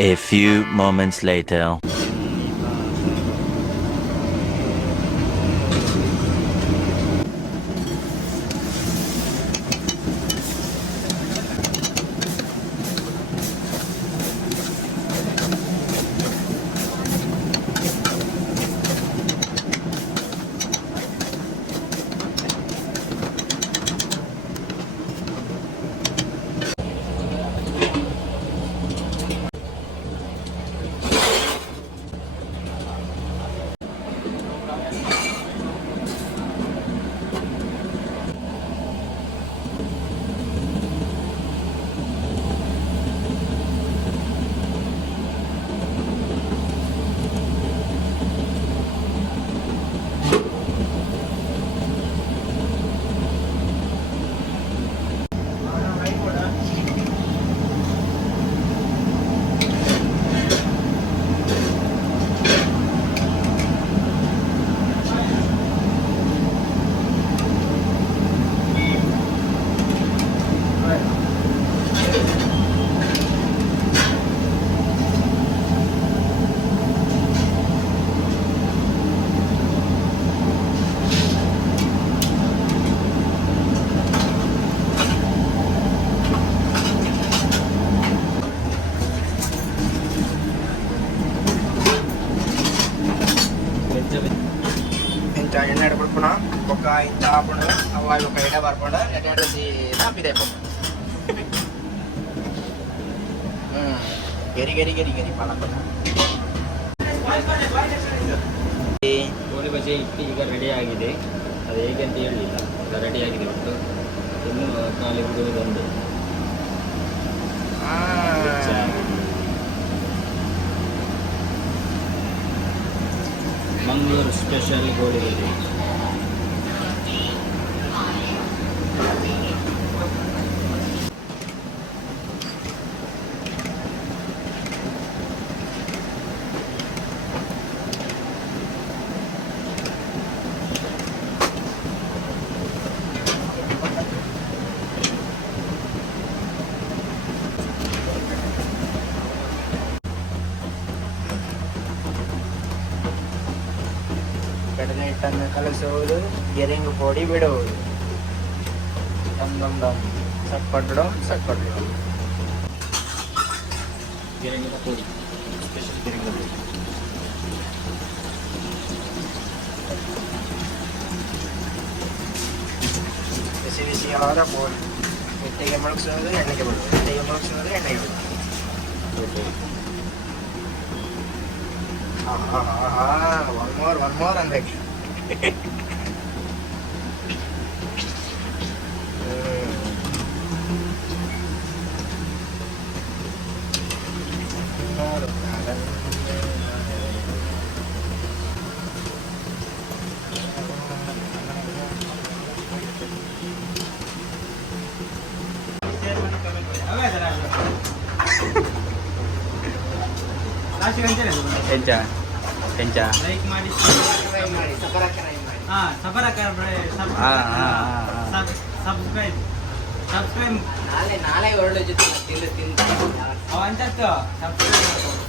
A few moments later. ಎಣ್ಣೆ ಹಿಡ್ಬಿಡ್ಕೊಣ ಬೊಕ್ಕ ಇಂತ ಹಾಕೊಂಡು ಅವಾಗ ಬೊಕ್ಕ ಎಣ್ಣೆ ಬರ್ಕೊಂಡು ಎಣ್ಣೆ ಸೀದಾ ಬಿದೆ ಬೊಕ್ಕ ಗೆರಿ ಗೆರಿ ಗೆರಿ ಗೆರಿ ಪಾಲಕ ಗೋಳಿ ಬಜೆ ಹಿಟ್ಟು ಈಗ ರೆಡಿ ಆಗಿದೆ. ಅದು ಹೇಗೆ ಅಂತ ಹೇಳಲಿಲ್ಲ, ರೆಡಿ ಆಗಿದೆ. ಒಟ್ಟು ಇನ್ನು ಖಾಲಿ ಬಿಡುವುದೊಂದು. ಮಂಗಳೂರು ಸ್ಪೆಷಲ್ ಗೋಳಿ ಬಜೆ. ಕಡಲೆ ಹಿಟ್ಟನ್ನು ಕಲಸುವುದು, ಗೆರೆಂಗು ಪುಡಿ ಬಿಡುವುದು. ದಮ್ ದಮ್ ದಮ್ ಸಕ್ಕಟ್ಟು ಸಕ್ಕಟ್ಟು ಗೆರೆಂಗಿನ ಪುಡಿ, ಸ್ಪೆಷಲ್ ಗೆರೆಂಗು ಪುಡಿ. ಬಿಸಿ ಬಿಸಿಯಾದ ಬೋಲ್ ಹಿಟ್ಟಿಗೆ ಮುಳುಗಿಸೋದು, ಎಣ್ಣೆಗೆ ಬಿಡುವುದು, ಹಿಟ್ಟಿಗೆ ಮುಳುಗಿಸೋದು, ಎಣ್ಣೆಗೆ ಬಿಡುವುದು. one more ಅಂದಕ್ಕೆ ಹೆಂಚ ಹೆಂಚ ಲೈಕ್ ಮಾಡಿ ಸಬ್ಸ್ಕ್ರೈಬ್ ನಾಳೆ ಹೊರಡು ಜೊತೆ ತಿಂದು ಅವಂತದ್ದು ಸಬ್ಸ್ಕ್ರೈಬ್